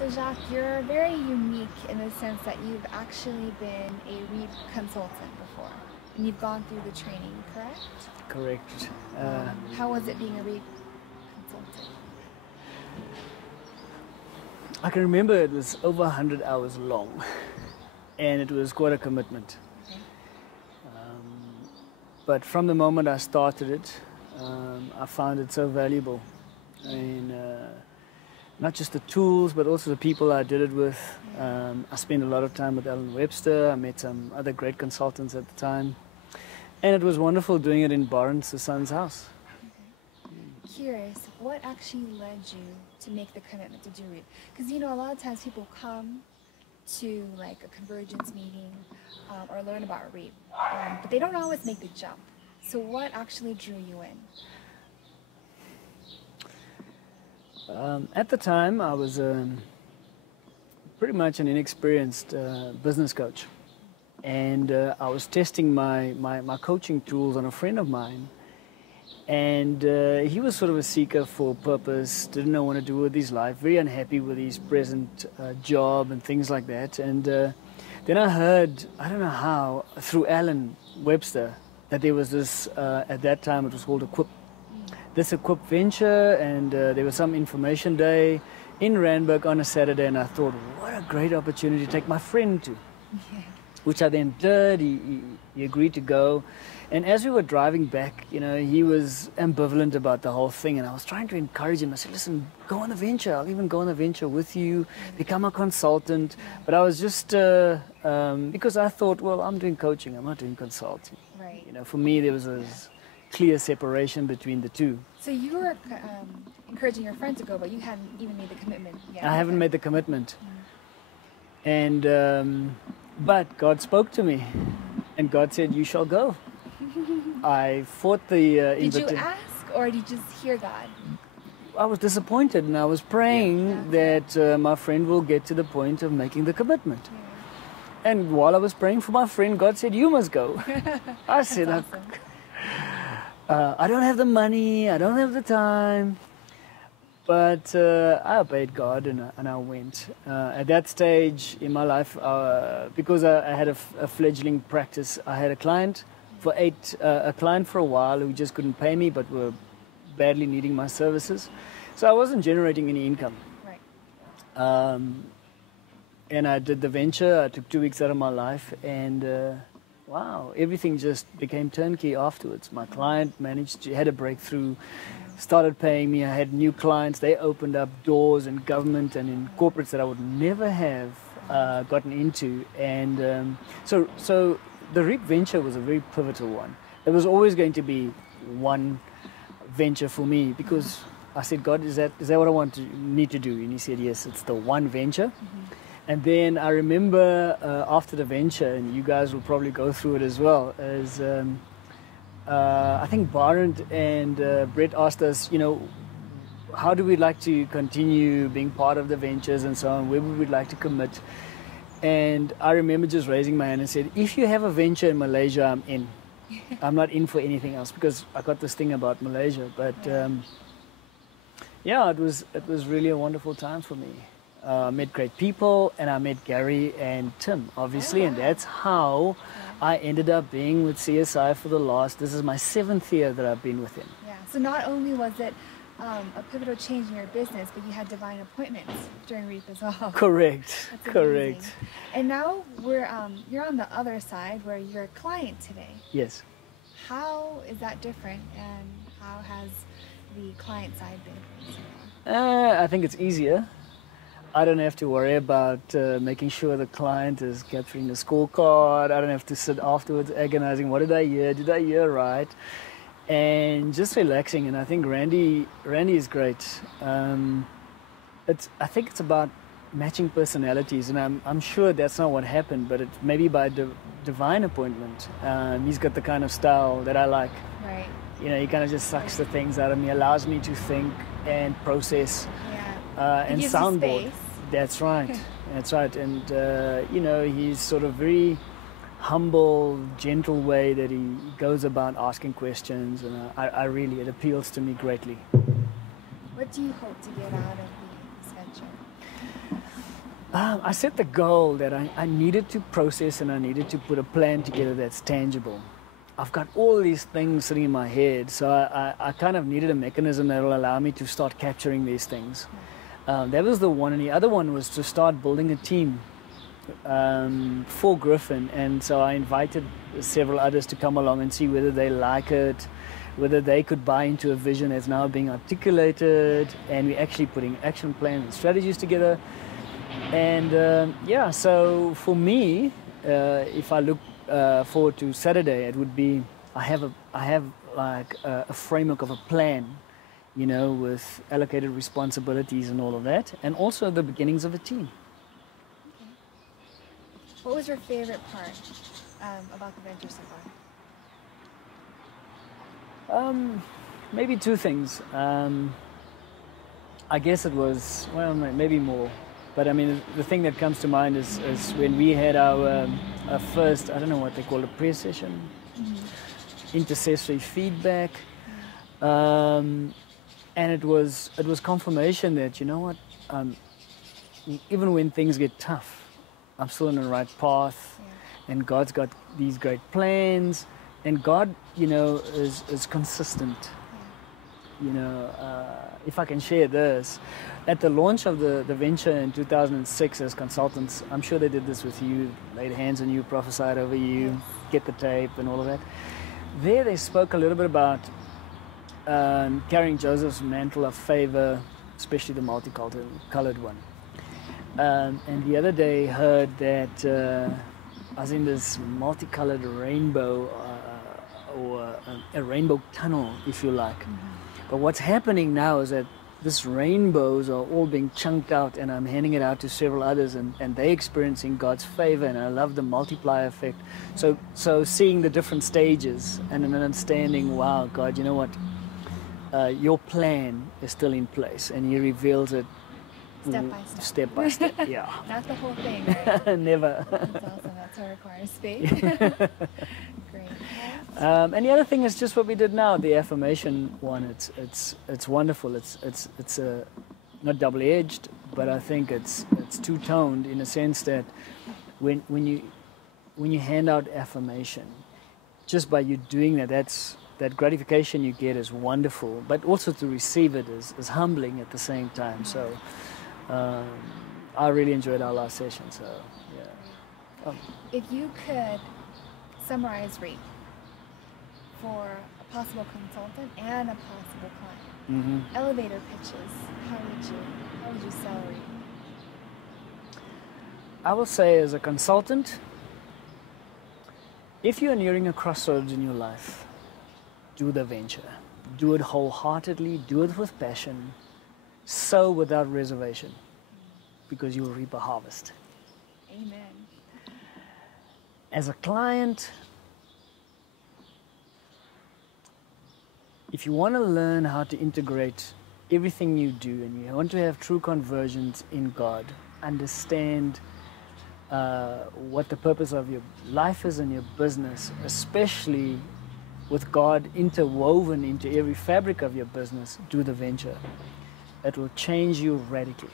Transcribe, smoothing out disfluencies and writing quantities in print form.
So Jacques, you're very unique in the sense that you've actually been a REAP consultant before, and you've gone through the training, correct? Correct. How was it being a REAP consultant? I can remember it was over 100 hours long, and it was quite a commitment. Okay. But from the moment I started it, I found it so valuable. I mean, not just the tools, but also the people I did it with. I spent a lot of time with Alan Webster. I met some other great consultants at the time. And it was wonderful doing it in Barnes, the son's house. Okay. Curious, what actually led you to make the commitment to do REAP? Because, you know, a lot of times people come to like a convergence meeting or learn about REAP, but they don't always make the jump. So what actually drew you in? At the time, I was pretty much an inexperienced business coach. And I was testing my coaching tools on a friend of mine. And he was sort of a seeker for purpose, didn't know what to do with his life, very unhappy with his present job and things like that. And then I heard, I don't know how, through Alan Webster, that there was this, at that time it was called Equip. This Equip venture, and there was some information day in Randburg on a Saturday, and I thought, what a great opportunity to take my friend to. Yeah. Which I then did. He agreed to go. And as we were driving back, you know, he was ambivalent about the whole thing. And I was trying to encourage him. I said, listen, go on a venture. I'll even go on a venture with you, become a consultant. But I was just, because I thought, well, I'm doing coaching. I'm not doing consulting. Right. You know, for me, there was a clear separation between the two. So you were encouraging your friend to go, but you hadn't even made the commitment yet. I haven't made the commitment. And, but God spoke to me. And God said, you shall go. I fought the invitation. Did you ask, or did you just hear God? I was disappointed, and I was praying that my friend will get to the point of making the commitment. Yeah. And while I was praying for my friend, God said, you must go. I said, awesome. I don't have the money, I don't have the time. But I obeyed God, and I went. At that stage in my life, because I had a fledgling practice, I had a client for a while who just couldn't pay me, but were badly needing my services. So I wasn't generating any income. Right. And I did the venture. I took 2 weeks out of my life, and wow, everything just became turnkey afterwards. My client had a breakthrough, started paying me. I had new clients. They opened up doors in government and in corporates that I would never have gotten into. And so the REAP venture was a very pivotal one. There was always going to be one venture for me, because I said, God, is that what I need to do? And he said, yes, it's the one venture. Mm-hmm. And then I remember after the venture, and you guys will probably go through it as well, as I think Barend and Brett asked us, you know, how do we like to continue being part of the ventures and so on? Where would we like to commit? And I remember just raising my hand and said, if you have a venture in Malaysia, I'm in. I'm not in for anything else, because I got this thing about Malaysia. But yeah, it was really a wonderful time for me. I met great people, and I met Gary and Tim, obviously, and that's how I ended up being with CSI for this is my 7th year that I've been with him. Yeah, so not only was it a pivotal change in your business, but you had divine appointments during REAP as well. Correct, That's correct. amazing. And now you're on the other side where you're a client today. Yes. How is that different, and how has the client side been so far? I think it's easier. I don't have to worry about making sure the client is capturing the scorecard. I don't have to sit afterwards agonizing, what did I hear? Did I hear right? And just relaxing. And I think Randy is great. I think it's about matching personalities, and I'm sure that's not what happened, but it's maybe by divine appointment. He's got the kind of style that I like. Right. You know, he kind of just sucks the things out of me, allows me to think and process. And soundboard. That's right. That's right. And you know, he's sort of very humble, gentle way that he goes about asking questions, and it appeals to me greatly. What do you hope to get out of this venture? I set the goal that I needed to process and I needed to put a plan together that's tangible. I've got all these things sitting in my head, so I kind of needed a mechanism that will allow me to start capturing these things. That was the one, and the other one was to start building a team for Griffin, and so I invited several others to come along and see whether they like it, whether they could buy into a vision that's now being articulated, and we're actually putting action plans and strategies together. And yeah, so for me, if I look forward to Saturday, it would be I have like a framework of a plan, you know, with allocated responsibilities and all of that, and also the beginnings of a team. Okay. What was your favorite part about the venture so far? Maybe two things. I guess it was, well, maybe more. But I mean, the thing that comes to mind is when we had our first, I don't know what they call it, prayer session, intercessory feedback. And it was confirmation that, you know what, even when things get tough, I'm still on the right path, and God's got these great plans, and God, you know, is consistent. You know, if I can share this, at the launch of the venture in 2006 as consultants, I'm sure they did this with you, laid hands on you, prophesied over you, get the tape and all of that. There they spoke a little bit about carrying Joseph's mantle of favor, especially the multicolored one. And the other day heard that I was in this multicolored rainbow, or a rainbow tunnel, if you like. But what's happening now is that these rainbows are all being chunked out, and I'm handing it out to several others, and they're experiencing God's favor, and I love the multiplier effect. So seeing the different stages and an understanding, wow, God, you know what? Your plan is still in place, and He reveals it Step by step. Step by step, yeah. Not the whole thing, right? Never. That's awesome. That's what requires faith. Great. And the other thing is just what we did now, the affirmation one. It's wonderful. It's not double-edged, but I think it's two-toned in a sense that when you hand out affirmation, just by you doing that gratification you get is wonderful, but also to receive it is humbling at the same time. So I really enjoyed our last session. So yeah. If you could summarize REAP for a possible consultant and a possible client, elevator pitches, how would you sell REAP? I will say, as a consultant, if you are nearing a crossroads in your life, do the venture. Do it wholeheartedly, do it with passion, sow without reservation, because you will reap a harvest. Amen. As a client, if you want to learn how to integrate everything you do and you want to have true conversions in God, understand what the purpose of your life is and your business, especially with God interwoven into every fabric of your business, do the venture. It will change you radically.